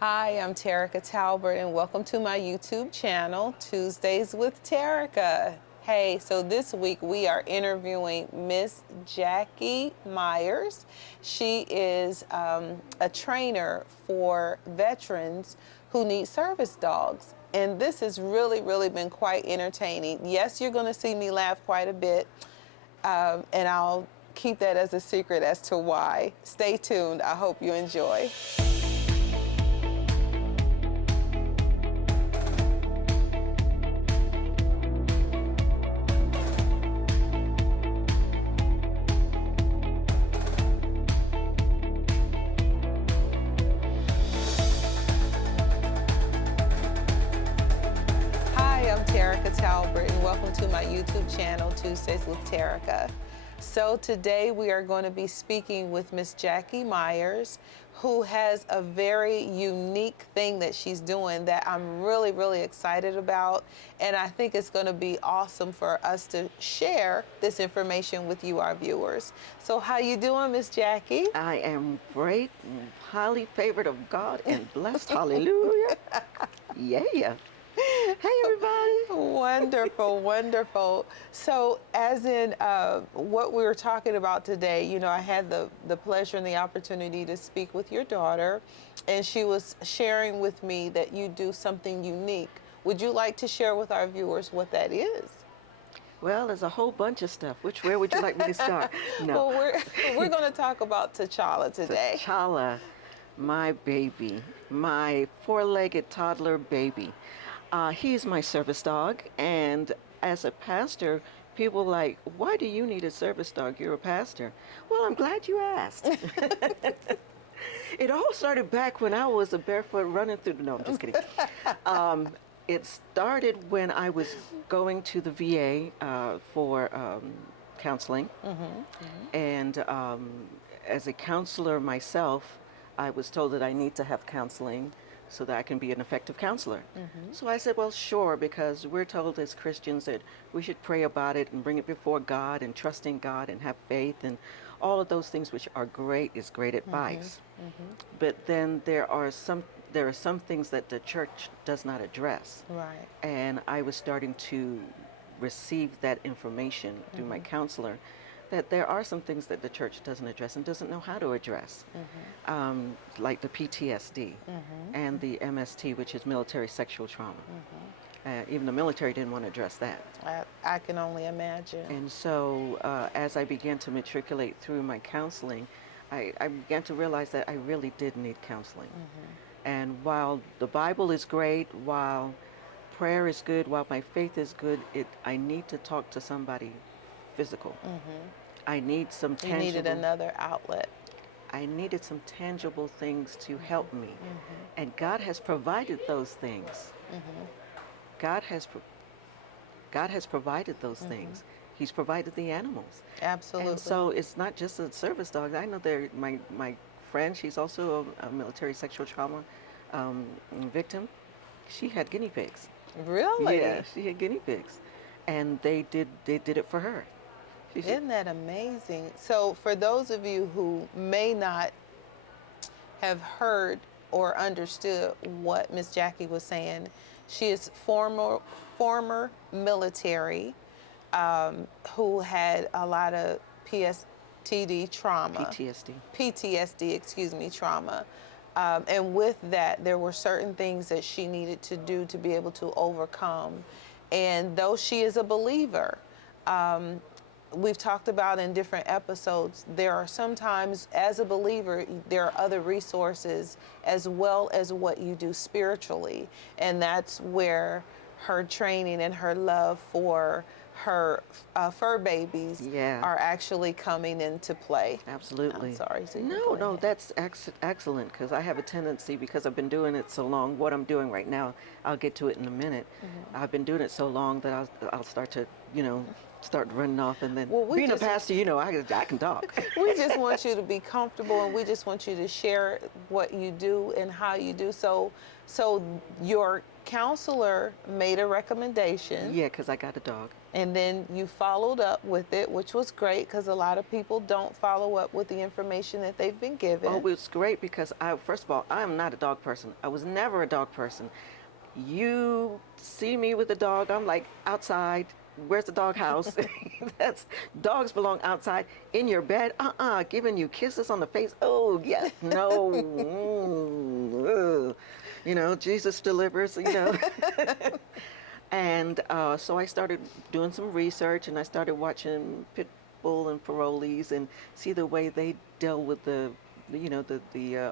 Hi, I'm Terica Talbert, and welcome to my YouTube channel, Tuesdays with Terica. Hey, so this week we are interviewing Ms Jacquie Myers. She is a trainer for veterans who need service dogs. And this has really been quite entertaining. Yes, you're going to see me laugh quite a bit, and I'll keep that as a secret as to why. Stay tuned. I hope you enjoy. I'm Terica Talbert, and welcome to my YouTube channel, Tuesdays with Terica. So today we are going to be speaking with Ms Jacquie Myers, who has a very unique thing that she's doing that I'm really excited about, and I think it's going to be awesome for us to share this information with you, our viewers. So how you doing, Ms Jacquie? I am great, highly favored of God, and blessed. Hallelujah. Yeah. Hey, everybody. Wonderful. So as in what we were talking about today, you know, I had the pleasure and the opportunity to speak with your daughter, and she was sharing with me that you do something unique. Would you like to share with our viewers what that is? Well, there's a whole bunch of stuff. Where would you like me to start? No. Well, we're going to talk about T'Challa today. T'Challa, my baby, my four-legged toddler baby. He's my service dog, and as a pastor, people are like, why do you need a service dog? You're a pastor. Well, I'm glad you asked. It all started back when I was a barefoot running through the, no, I'm just kidding. It started when I was going to the VA for counseling. And as a counselor myself, I was told that I need to have counseling so that I can be an effective counselor. So I said, well, sure, because we're told as Christians that we should pray about it and bring it before God and trust in God and have faith and all of those things, which are great, is great advice. But then there are some things that the church does not address. Right. And I was starting to receive that information through my counselor, that there are some things that the church doesn't address and doesn't know how to address, like the PTSD and the MST, which is military sexual trauma. Even the military didn't want to address that. I can only imagine. And so as I began to matriculate through my counseling, I began to realize that I really did need counseling. And while the Bible is great, while prayer is good, while my faith is good, I need to talk to somebody physical. I need some tangible. You needed another outlet. I needed some tangible things to help me, and God has provided those things. God has provided those things. He's provided the animals. Absolutely. And so it's not just a service dog. I know my friend. She's also a military sexual trauma victim. She had guinea pigs. Really? Yeah, she had guinea pigs, and they did it for her. Isn't that amazing? So for those of you who may not have heard or understood what Ms. Jacquie was saying, she is former military who had a lot of PTSD trauma. PTSD, trauma. And with that, there were certain things that she needed to do to be able to overcome. And though she is a believer, we've talked about in different episodes, there are sometimes, as a believer, there are other resources as well as what you do spiritually. And that's where her training and her love for her fur babies are actually coming into play. Absolutely. I'm sorry. So no, that's excellent, because I have a tendency, because I've been doing it so long, what I'm doing right now, I'll get to it in a minute. I've been doing it so long that I'll start to, start running off, and then being a pastor, I can talk. We just want you to be comfortable, and we just want you to share what you do and how you do. So your counselor made a recommendation. Yeah, because I got a dog. And then you followed up with it, which was great because a lot of people don't follow up with the information that they've been Oh, given. it's great because first of all, I am not a dog person. I was never a dog person. You see me with a dog, I'm like outside. Where's the dog house? That's dogs belong outside in your bed. Giving you kisses on the face. Oh yeah, no. Ugh. You know, Jesus delivers. You know. And so I started doing some research, and I started watching pit bull and parolees, and see the way they deal with the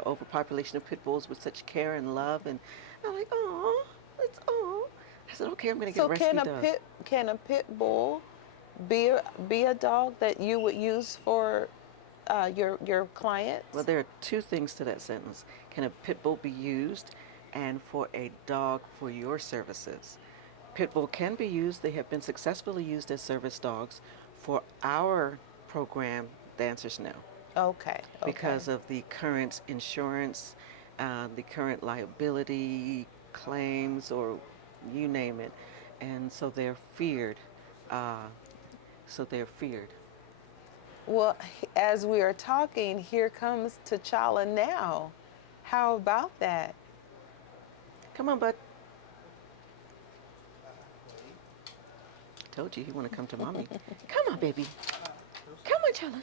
overpopulation of pit bulls with such care and love. And I'm like, oh, it's oh. I said, okay, I'm gonna get a So rescue dog. can a pit bull be a dog that you would use for your Well, clients? there are two things to that sentence. Can a pit bull be used, and for a dog for your services? Pit bull can be used. They have been successfully used as service dogs. For our program, the answer is no, Okay, okay. because of the current insurance, the current liability claims, or you name it, and so they're feared. Uh, so they're feared. Well, as we are talking, here comes T'Challa now. How about that? Come on, bud. Told you he want to come to mommy. Come on, baby. Come on, Chala.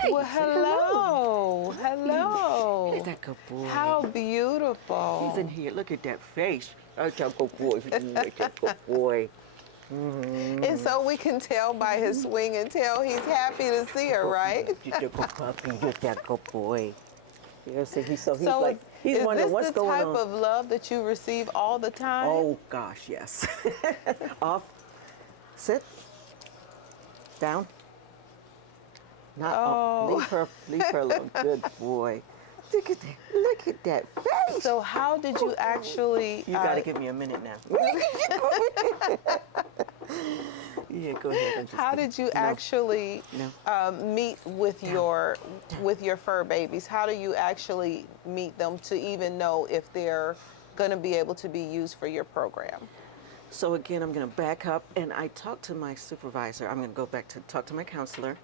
Hey, Well, say hello. hello, hello. Look at that good boy. How He's beautiful. in here. Look at that face. That's a good boy. That's a good boy. And so we can tell by his swing and tail he's happy to see her, right? Just a good puppy. Just that good boy. Yeah, so he's So like, he's is wondering this what's the going type on. of love that you receive all the time? Oh gosh, yes. Off. Sit. Down. Not up. Oh. Leave her alone. Good boy. Look at that. Look at that face. So how did you actually? You got to give me a minute now. Yeah, go ahead. I'm just How kidding. did you No, actually no. meet with your fur babies? How do you actually meet them to even know if they're going to be able to be used for your program? So again, I'm going to back up, and I talked to my supervisor. I'm going to go back to talk to my counselor.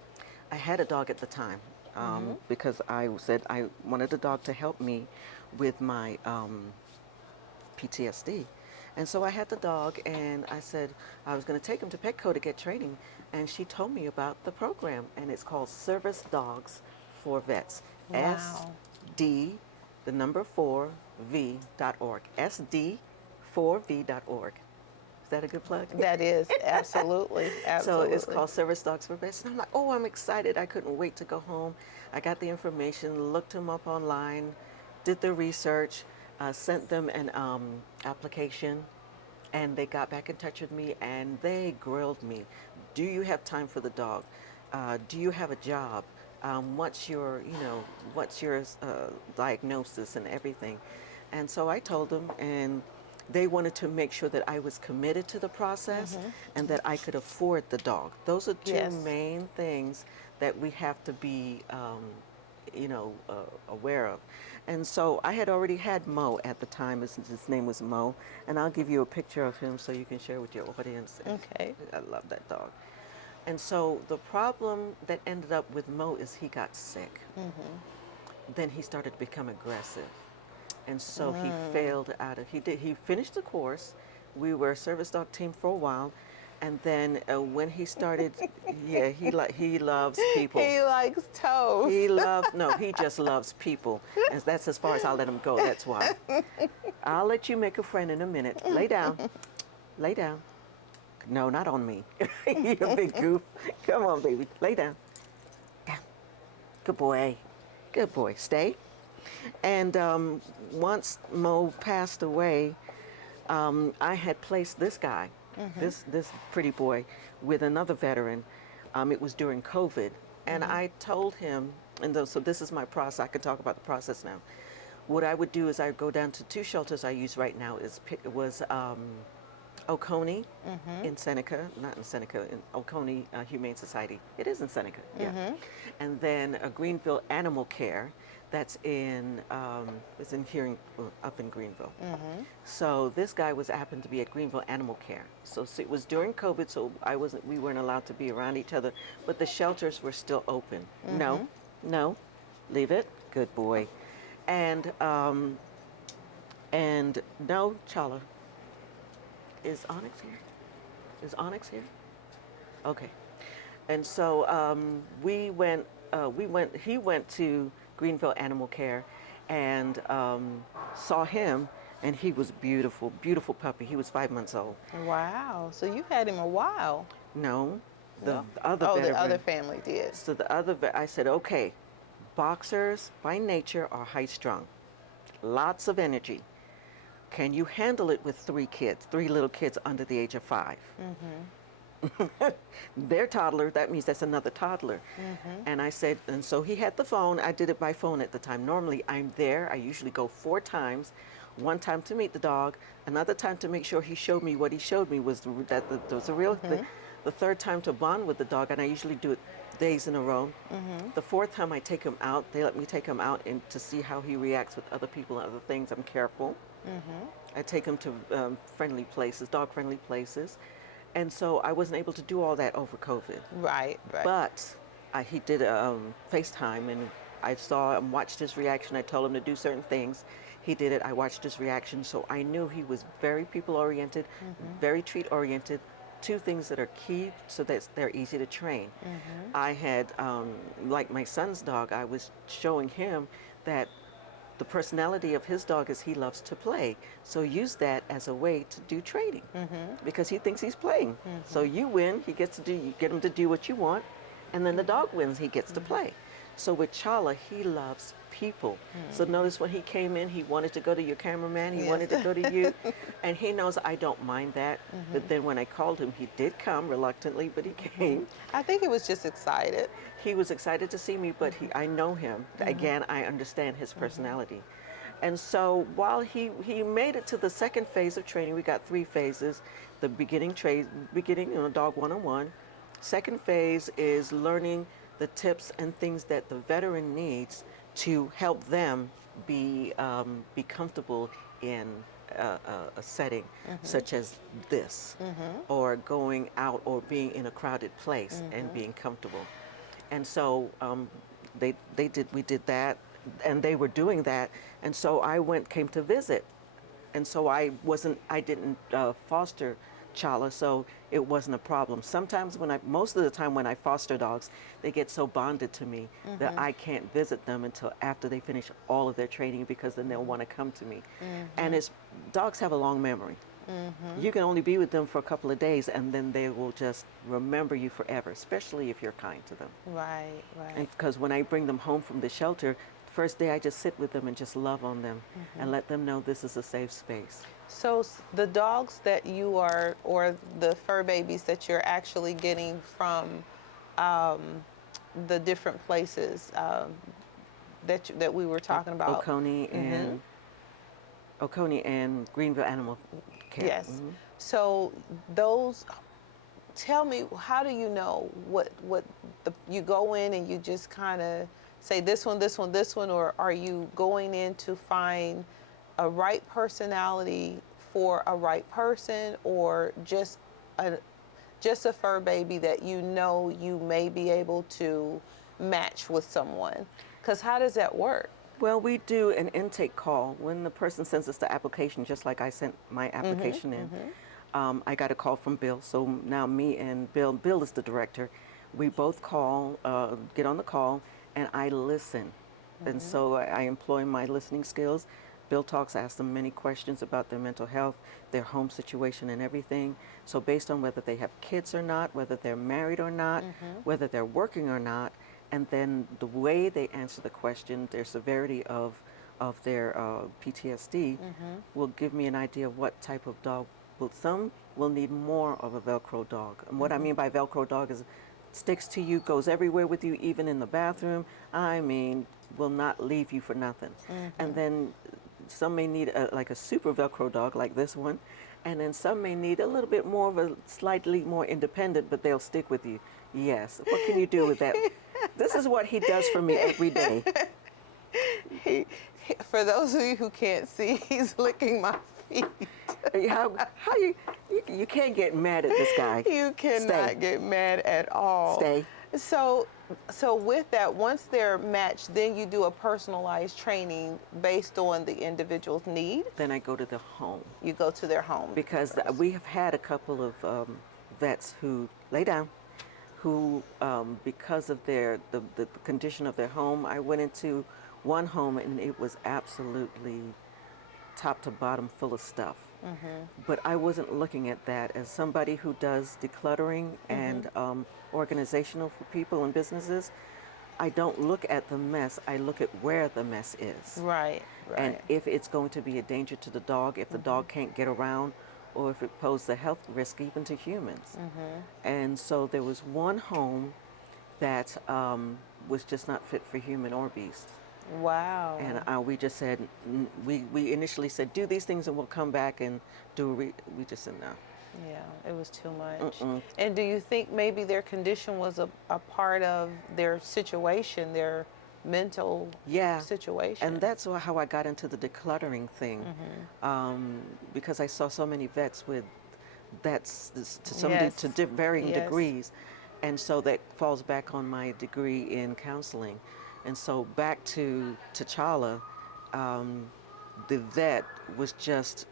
I had a dog at the time, because I said I wanted a dog to help me with my PTSD. And so I had the dog, and I said I was going to take him to Petco to get training. And she told me about the program, and it's called Service Dogs for Vets. Wow. SD, the number 4V.org. SD4V.org. Is that a good plug? That is absolutely, So absolutely. it's called Service Dogs for Vets. And I'm like, oh, I'm excited. I couldn't wait to go home. I got the information, looked them up online, did the research, sent them an application, and they got back in touch with me, and they grilled me. Do you have time for the dog? Do you have a job? What's your diagnosis and everything? And so I told them, and they wanted to make sure that I was committed to the process and that I could afford the dog. Those are two Yes. main things that we have to be, aware of. And so I had already had Mo at the time. His name was Mo, and I'll give you a picture of him so you can share with your audience. Okay. I love that dog. And so the problem that ended up with Mo is he got sick. Then he started to become aggressive. And so he failed he finished the course. We were a service dog team for a while. And then when he started, yeah, he loves people. He likes toast. He just loves people. And that's as far as I'll let him go, that's why. I'll let you make a friend in a minute. Lay down. Lay down. No, not on me. You're a big goof. Come on, baby. Lay down. Down. Good boy. Good boy. Stay. And once Mo passed away, I had placed this guy, this pretty boy, with another veteran. It was during COVID, and I told him, so this is my process. I can talk about the process now. What I would do is I would go down to two shelters I use right now. Oconee in Seneca, not in Seneca, in Oconee Humane Society. It is in Seneca, yeah. And then Greenville Animal Care. that's is in here up in Greenville. So this guy happened to be at Greenville Animal Care. So it was during COVID, so we weren't allowed to be around each other, but the shelters were still open. No, no, leave it. Good boy. And no, Chala, is Onyx here? Is Onyx here? Okay. And so he went to Greenville Animal Care and saw him, and he was beautiful, beautiful puppy. He was 5 months old. Wow. So you've had him a while. No, the No? other Oh, veteran. the other family did. So I said, okay, boxers by nature are high strung, lots of energy. Can you handle it with 3 little kids under the age of 5? They're toddler, that means that's another toddler. And I said, and so he had the phone. I did it by phone at the time. Normally I'm there. I usually go 4 times. One time to meet the dog, another time to make sure he showed me what he showed me was that there was a real thing. The 3rd time to bond with the dog, and I usually do it days in a row. The 4th time I take him out. They let me take him out and to see how he reacts with other people and other things. I'm careful. I take him to friendly places, dog-friendly places. And so I wasn't able to do all that over COVID. Right, right. But he did FaceTime, and I saw and watched his reaction. I told him to do certain things. He did it. I watched his reaction. So I knew he was very people-oriented, very treat-oriented, 2 things that are key so that they're easy to train. I had, like my son's dog, I was showing him that the personality of his dog is he loves to play. So use that as a way to do training because he thinks he's playing. So you win, you get him to do what you want, and then the dog wins, he gets to play. So with Chala, he loves people. So notice when he came in, he wanted to go to your cameraman, he wanted to go to you, and he knows I don't mind that. But then when I called him, he did come reluctantly, but he came. I think he was just excited. He was excited to see me, but I know him. Again, I understand his personality. And so while he made it to the 2nd phase of training, we got 3 phases. The beginning, dog one-on-one. 2nd phase is learning the tips and things that the veteran needs to help them be comfortable in a setting such as this, or going out or being in a crowded place and being comfortable. And so we did that, and they were doing that, and so I came to visit, and so I didn't foster Chala, so it wasn't a problem. Sometimes most of the time when I foster dogs, they get so bonded to me that I can't visit them until after they finish all of their training, because then they'll want to come to me. And dogs have a long memory. You can only be with them for a couple of days, and then they will just remember you forever, especially if you're kind to them. Right, right. And because when I bring them home from the shelter, first day I just sit with them and just love on them and let them know this is a safe space. So the dogs that you are, or the fur babies that you're actually getting from the different places that we were talking about. Oconee and Greenville Animal Care. Yes. So tell me, how do you know you go in and you just kind of say this one, this one, this one, or are you going in to find a right personality for a right person, or just a fur baby that you know you may be able to match with someone? Because how does that work? Well, we do an intake call when the person sends us the application, just like I sent my application in. I got a call from Bill, so now me and Bill is the director. We both call, get on the call, and I listen. And so I employ my listening skills. Bill talks, asks them many questions about their mental health, their home situation and everything. So based on whether they have kids or not, whether they're married or not, whether they're working or not, and then the way they answer the question, their severity of their PTSD will give me an idea of what type of dog. Some will need more of a Velcro dog. And what I mean by Velcro dog is sticks to you, goes everywhere with you, even in the bathroom. I mean, will not leave you for nothing. And then some may need like a super Velcro dog like this one. And then some may need a little bit more of a slightly more independent, but they'll stick with you. Yes. What can you do with that? This is what he does for me every day. For those of you who can't see, he's licking my feet. How you can't get mad at this guy. You cannot Stay. get mad at all. Stay. So, so with that, once they're matched, then you do a personalized training based on the individual's need. Then I go to the home. You go to their home Because first. we have had a couple of vets who lay down, who because of the condition of their home, I went into one home and it was absolutely top to bottom full of stuff. But I wasn't looking at that as somebody who does decluttering and organizational for people and businesses. I don't look at the mess, I look at where the mess is. Right, right. And if it's going to be a danger to the dog, if the dog can't get around, or if it poses a health risk even to humans. And so there was one home that was just not fit for human or beast. Wow. And we just said, we initially said, do these things and we'll come back and do, we just said no. Yeah, it was too much. And do you think maybe their condition was a part of their situation, their mental situation? And that's how I got into the decluttering thing, because I saw so many vets with that's to varying degrees, and so that falls back on my degree in counseling. And so back to T'Challa, the vet was just,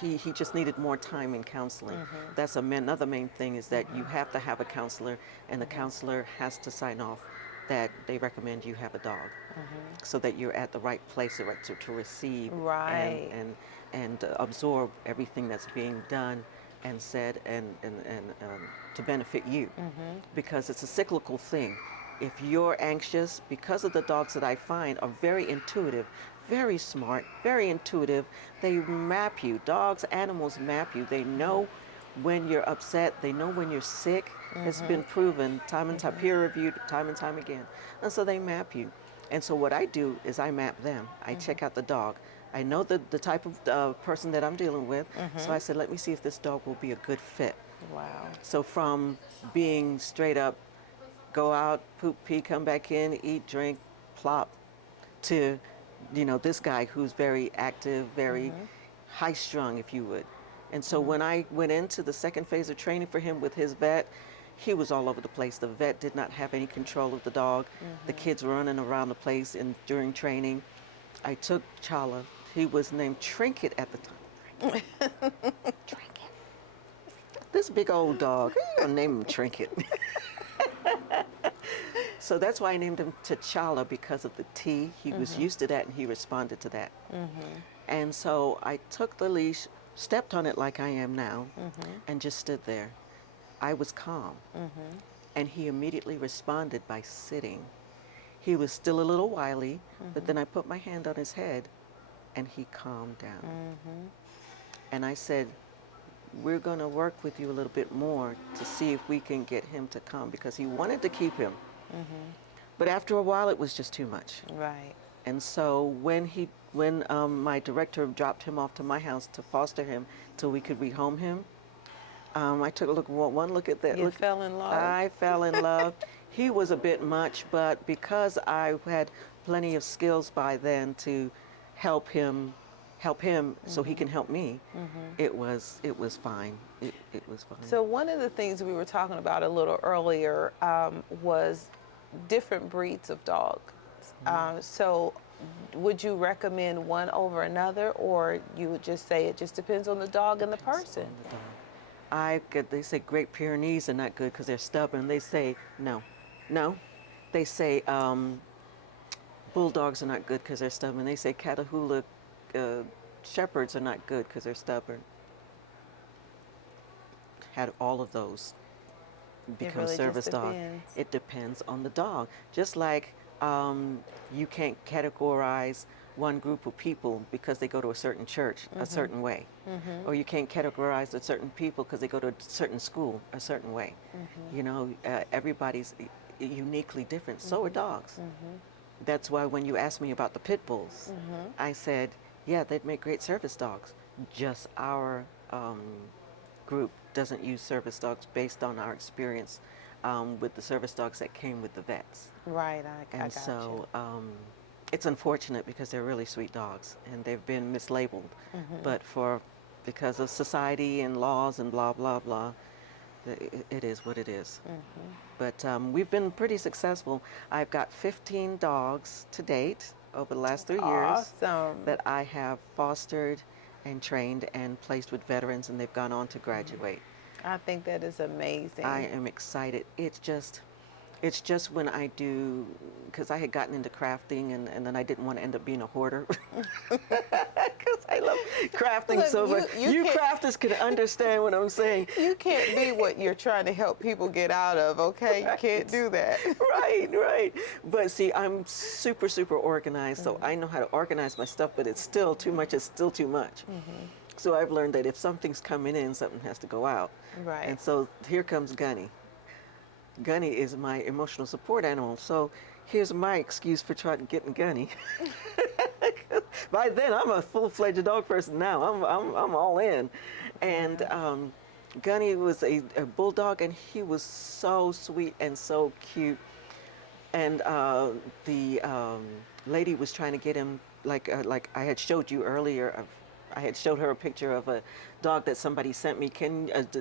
he just needed more time in counseling. That's another main thing, is that you have to have a counselor, and the counselor has to sign off that they recommend you have a dog, so that you're at the right place to receive and absorb everything that's being done and said and to benefit you, because it's a cyclical thing. If you're anxious, because of the dogs that I find are very intuitive, very smart, very intuitive, they map you. Dogs, animals map you. They know when you're upset, they know when you're sick. It's been proven time and time, peer reviewed time and time again. And so they map you. And so what I do is I map them. I check out the dog. I know the type of person that I'm dealing with. So I said, let me see if this dog will be a good fit. Wow. So from being straight up, go out, poop, pee, come back in, eat, drink, plop, to, this guy who's very active, very high-strung, if you would. And so when I went into the second phase of training for him with his vet, he was all over the place. The vet did not have any control of the dog. The kids were running around the place during training. I took Chala. He was named Trinket at the time. Trinket. This big old dog, I'm gonna name him Trinket. So that's why I named him T'Challa, because of the T. He was used to that and he responded to that. And so I took the leash, stepped on it like I am now, and just stood there. I was calm. And he immediately responded by sitting. He was still a little wily, but then I put my hand on his head and he calmed down. And I said, we're going to work with you a little bit more to see if we can get him to come, because he wanted to keep him. But after a while, it was just too much. Right. And so when my director dropped him off to my house to foster him till we could rehome him, I took one look at that. You fell in love. I fell in love. He was a bit much, but because I had plenty of skills by then to help him so he can help me, it was fine. It was fine. So one of the things we were talking about a little earlier was different breeds of dogs. So would you recommend one over another, or you would just say it just depends on the dog and the person? They say Great Pyrenees are not good because they're stubborn. They say no. They say Bulldogs are not good because they're stubborn. They say Catahoula Shepherds are not good because they're stubborn. Had all of those become really service just dog. depends. It depends on the dog. Just like you can't categorize one group of people because they go to a certain church a certain way. Or you can't categorize a certain people because they go to a certain school a certain way. Everybody's uniquely different. So are dogs. That's why when you asked me about the pit bulls, I said, yeah, they'd make great service dogs. Just our group doesn't use service dogs based on our experience with the service dogs that came with the vets. Right, I got so, you. It's unfortunate because they're really sweet dogs and they've been mislabeled. But because of society and laws and blah, blah, blah, it is what it is. But we've been pretty successful. I've got 15 dogs to date over the last 3 years Awesome. that I have fostered and trained and placed with veterans, and they've gone on to graduate. I think that is amazing. I am excited. It's just when I do, because I had gotten into crafting and then I didn't want to end up being a hoarder. Because I love crafting Look, so much. You crafters can understand what I'm saying. You can't be what you're trying to help people get out of, okay? You can't do that. Right. But see, I'm super, super organized, so I know how to organize my stuff, but it's still too much. It's still too much. So I've learned that if something's coming in, something has to go out. Right. And so here comes Gunny. Gunny is my emotional support animal. So here's my excuse for trying getting Gunny. By then, I'm a full-fledged dog person now. I'm all in. And Gunny was a bulldog, and he was so sweet and so cute. And the lady was trying to get him, like I had showed you earlier. I had showed her a picture of a dog that somebody sent me.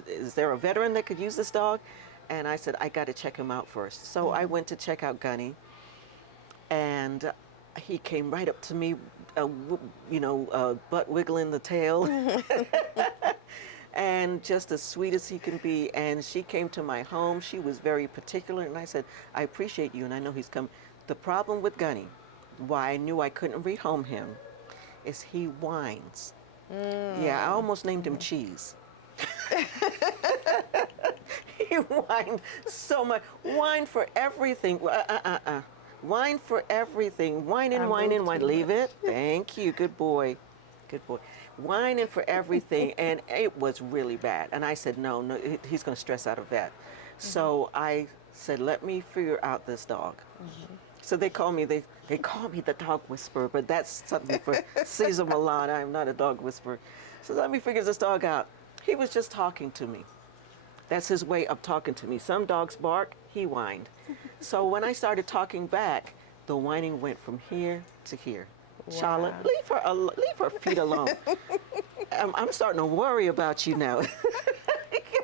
Is there a veteran that could use this dog? And I said, I got to check him out first. So I went to check out Gunny, and he came right up to me, butt wiggling the tail, and just as sweet as he can be. And she came to my home. She was very particular, and I said, I appreciate you, and I know he's come. The problem with Gunny, why I knew I couldn't rehome him, is he whines. Yeah, I almost named him Cheese. He whined so much. Whine for everything. Whine for everything. Whine. Leave it. Thank you. Good boy. Whining for everything. And it was really bad. And I said, no, he's going to stress out a vet. So I said, let me figure out this dog. So they call me the dog whisperer, but that's something for Cesar Milan. I'm not a dog whisperer. So let me figure this dog out. He was just talking to me. That's his way of talking to me. Some dogs bark, he whined. So when I started talking back, the whining went from here to here. Wow. Charlotte, leave her feet alone. I'm starting to worry about you now.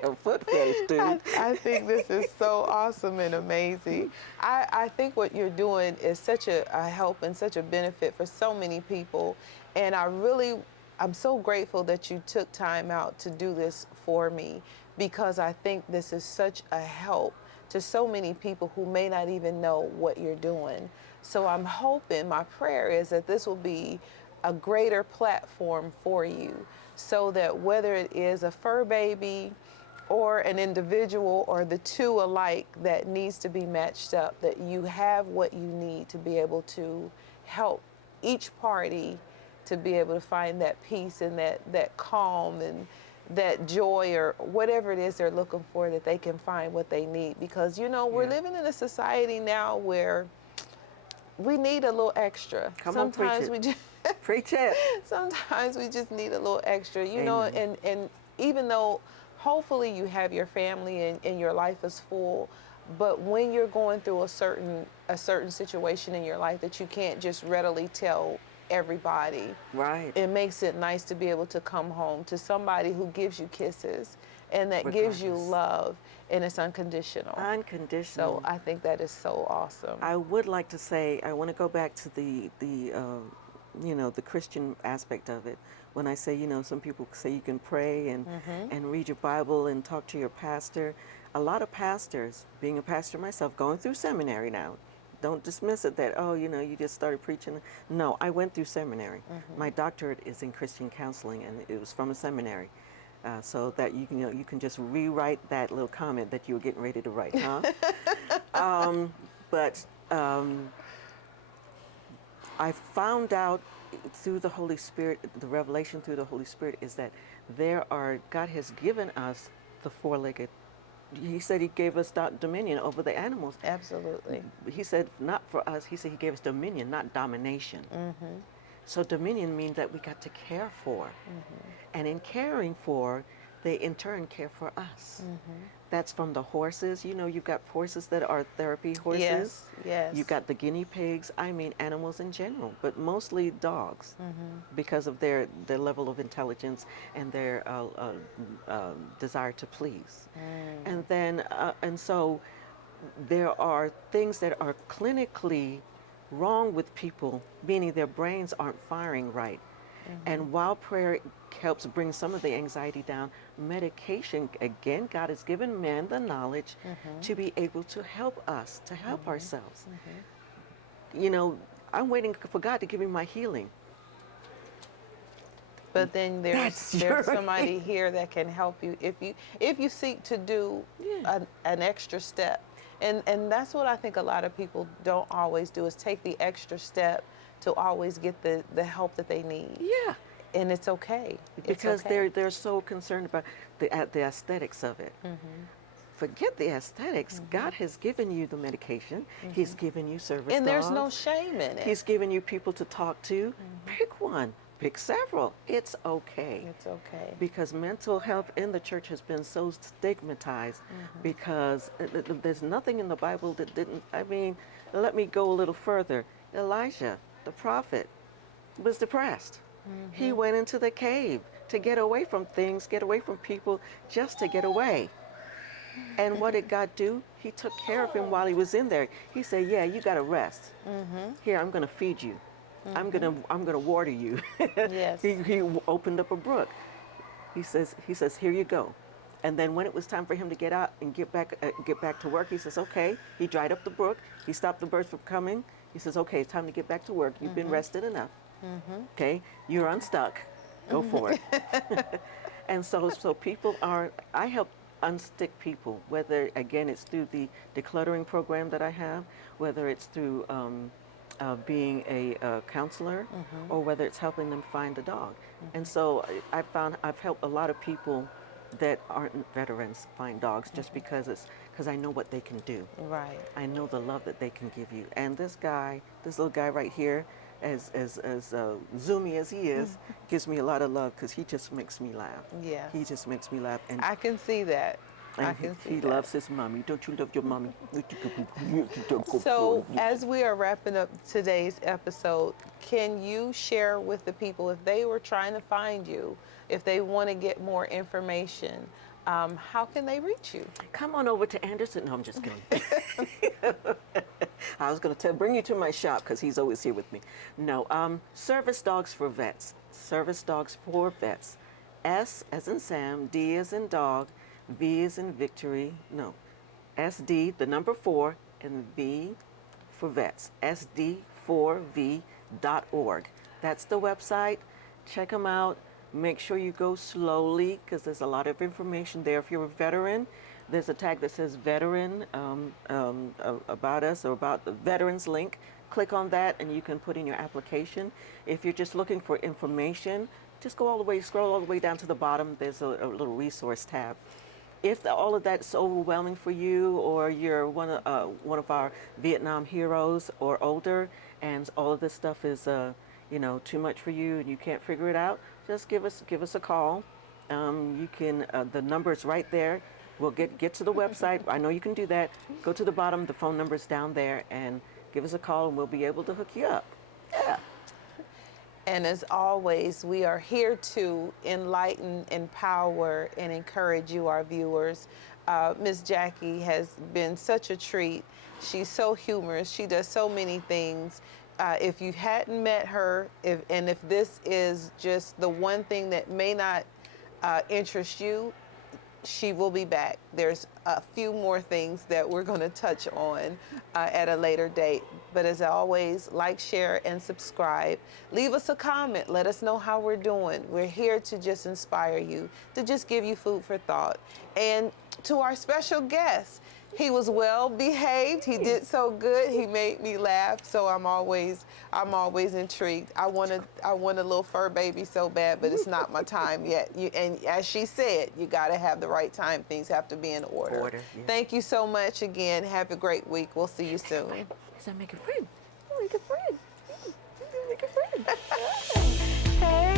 A foot fetish, dude. I think this is so awesome and amazing. I think what you're doing is such a help and such a benefit for so many people. And I'm so grateful that you took time out to do this for me, because I think this is such a help to so many people who may not even know what you're doing. So I'm hoping, my prayer is that this will be a greater platform for you, so that whether it is a fur baby or an individual or the two alike that needs to be matched up, that you have what you need to be able to help each party to be able to find that peace and that calm and that joy, or whatever it is they're looking for, that they can find what they need. Because, we're living in a society now where we need a little extra. Sometimes we just preach it. Sometimes we just need a little extra, and even though hopefully you have your family and your life is full, but when you're going through a certain situation in your life that you can't just readily tell everybody. Right. It makes it nice to be able to come home to somebody who gives you kisses and that gives you love, and it's unconditional. Unconditional. So I think that is so awesome. I would like to say, I want to go back to the Christian aspect of it. When I say, some people say you can pray and read your Bible and talk to your pastor. A lot of pastors, being a pastor myself, going through seminary now, don't dismiss it that, you just started preaching. No, I went through seminary. My doctorate is in Christian counseling, and it was from a seminary. So that you can just rewrite that little comment that you were getting ready to write, huh? But I found out through the Holy Spirit, the revelation through the Holy Spirit is that God has given us the four-legged. He said he gave us dominion over the animals. Absolutely. He said not for us. He said he gave us dominion, not domination. So dominion means that we got to care for. And in caring for, they in turn care for us. That's from the horses. You know, you've got horses that are therapy horses. Yes, yes. You've got the guinea pigs. I mean, animals in general, but mostly dogs, because of their level of intelligence and their desire to please. And then, and so, there are things that are clinically wrong with people, meaning their brains aren't firing right. And while prayer helps bring some of the anxiety down, medication, again, God has given man the knowledge to be able to help us, to help ourselves. You know, I'm waiting for God to give me my healing. But then That's there's your somebody here that can help you if you seek to do an extra step. And that's what I think a lot of people don't always do, is take the extra step to always get the help that they need. Yeah. And it's okay. Because it's okay. they're so concerned about the aesthetics of it. Forget the aesthetics. God has given you the medication. He's given you service And there's dogs. no shame in it. He's given you people to talk to. Pick one. Pick several. It's okay. It's okay. Because mental health in the church has been so stigmatized, because there's nothing in the Bible that didn't, I mean, let me go a little further. Elijah, the prophet, was depressed. He went into the cave to get away from things, get away from people, just to get away. And what did God do? He took care of him while he was in there. He said, yeah, you got to rest. Here, I'm going to feed you. I'm gonna water you. Yes. He opened up a brook. He says, here you go. And then when it was time for him to get out and get back to work, he says, okay. He dried up the brook. He stopped the birds from coming. He says, okay, it's time to get back to work. You've been rested enough. Okay, you're unstuck. Go for it. And so people are. I help unstick people. Whether again it's through the decluttering program that I have, whether it's through being a counselor, or whether it's helping them find a dog. And so I've helped a lot of people that aren't veterans find dogs, just because I know what they can do. Right. I know the love that they can give you. And this little guy right here, as zoomy as he is, gives me a lot of love, because he just makes me laugh. Yes. He just makes me laugh. And I can see that. I and can see he that. loves his mommy. Don't you love your mommy? So, as we are wrapping up today's episode, can you share with the people, if they were trying to find you, if they want to get more information, how can they reach you? Come on over to Anderson. No, I'm just kidding. I was going to bring you to my shop, because he's always here with me. No, Service Dogs for Vets. Service Dogs for Vets. S as in Sam, D as in dog, V as in victory. No, SD, the number 4, and V for vets. SD4V.org. That's the website. Check them out. Make sure you go slowly, because there's a lot of information there. If you're a veteran, there's a tag that says veteran about us, or about the veterans link. Click on that and you can put in your application. If you're just looking for information, just scroll all the way down to the bottom. There's a little resource tab. If all of that's overwhelming for you, or you're one of our Vietnam heroes or older, and all of this stuff is too much for you and you can't figure it out, just give us a call. You can the number's right there. We'll get to the website. I know you can do that. Go to the bottom. The phone number's down there, and give us a call, and we'll be able to hook you up. Yeah. And as always, we are here to enlighten, empower, and encourage you, our viewers. Ms. Jacquie has been such a treat. She's so humorous. She does so many things. If you hadn't met her, if this is just the one thing that may not interest you, she will be back. There's a few more things that we're going to touch on at a later date. But as always, like, share, and subscribe. Leave us a comment. Let us know how we're doing. We're here to just inspire you, to just give you food for thought. And to our special guest, he was well behaved. He did so good. He made me laugh. So I'm always intrigued. I want a little fur baby so bad, but it's not my time yet. And as she said, you got to have the right time. Things have to be in order. Yeah. Thank you so much again. Have a great week. We'll see you soon. Make a friend. Make a friend. Make a friend. Hey.